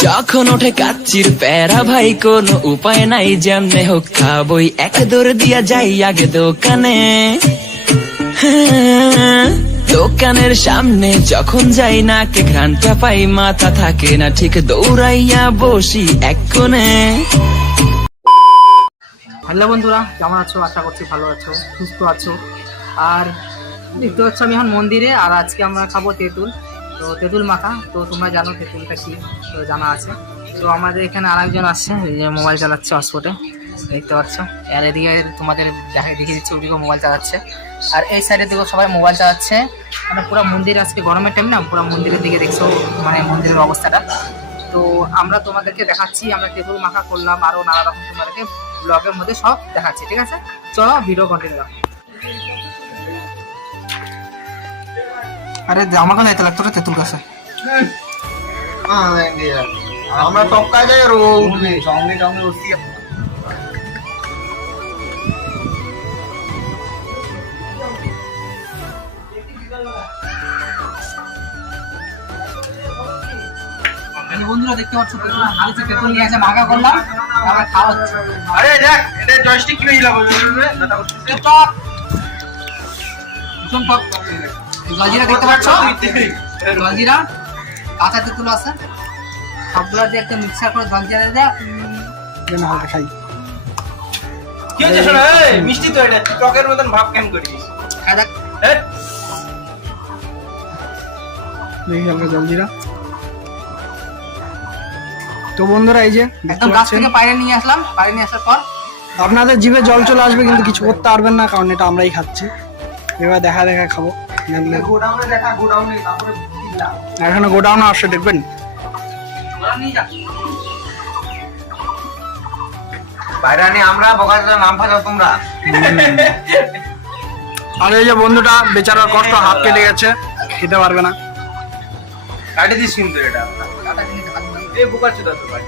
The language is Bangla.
যখন ওঠে কাচ্চির প্যারা ভাই কোনো উপায় নাই, যেমনে হোক খাবই, এক দৌড় দিয়া যাই আগে দোকানে। দোকানের সামনে যখন যাই না কে ঘ্রাণটা পাই, মাথা থাকে না ঠিক, দৌড়াইয়া বসি এক কোণে। হ্যালো বন্ধুরা, কেমন আছো? আশা করছি ভালো আছো, সুস্থ আছো। আর দেখতে পাচ্ছ আমি এখন মন্দিরে, আর আজকে আমরা খাবো তেঁতুল। তো তেঁতুল মাখা, তো তোমরা জানো তেঁতুলটা কি, তো জানা আছে। তো আমাদের এখানে আরেকজন আসছে, এই যে মোবাইল চালাচ্ছে হটস্পটে, দেখতে পাচ্ছ। আর এদিকে তোমাদের দেখিয়ে দিচ্ছে, ওদিকেও মোবাইল চালাচ্ছে। আর এই সাইডের দিকেও সবাই মোবাইল চালাচ্ছে। মানে পুরো মন্দির, আজকে গরমের টাইম না, পুরো মন্দিরের দিকে দেখছো মানে মন্দিরের অবস্থাটা। তো আমরা তোমাদেরকে দেখাচ্ছি, আমরা তেঁতুল মাখা করলাম, আরও নানা রকম তোমাদেরকে ব্লগের মধ্যে সব দেখাচ্ছি, ঠিক আছে? চলো ভিডিও কন্টিনিউ রাখো। আরে আমাকে যাইতে লাগতো তেঁতুল গাছে। আমরা টপকায় যাই আর ও উঠবে সঙ্গে সঙ্গে উঠছি। বন্ধুরা দেখতে পাচ্ছ হাড়িতে তেঁতুল নিয়ে এসে মাখা করলাম, আমরা খাওয়া হচ্ছে। আরে দেখ এটা জয়স্টিক কিনে দিলাম জলজিরা দেখতে পাচ্ছ, জলজিরা কাঁচা তেঁতুল আছে, সবগুলো দিয়ে একটা মিক্সার করে জলজিরা দিয়ে হালকা খাই। কি হচ্ছে শোনা, এই মিষ্টি তো এটা টকের মতন ভাব কেন করিস? খাই দেখ, দেখি হালকা জলজিরা। তো বন্ধুরা এই যে একদম গাছ থেকে পায়রে নিয়ে আসলাম, পায়রে নিয়ে আসার পর আপনাদের জিভে জল চলে আসবে, কিন্তু কিছু করতে পারবেন না, কারণ এটা আমরাই খাচ্ছি। এবার দেখা দেখা খাবো। গোডাউনে দেখা, গোডাউনে তারপরে দিলাম। এখানে গোডাউনে আসছে দেখবেন। নিয়ে যা। বাইরে আনি আমরা, বকাটা নাম ফাজাও তোমরা। আর এই যে বন্ধুটা বেচারার কষ্ট, হাত কেটে গেছে, খেতে পারবে না। কাটে দিস কিন্তু এটা। কাটা জিনিস হাত দাও। এই বোকা চোদা তো ভাই।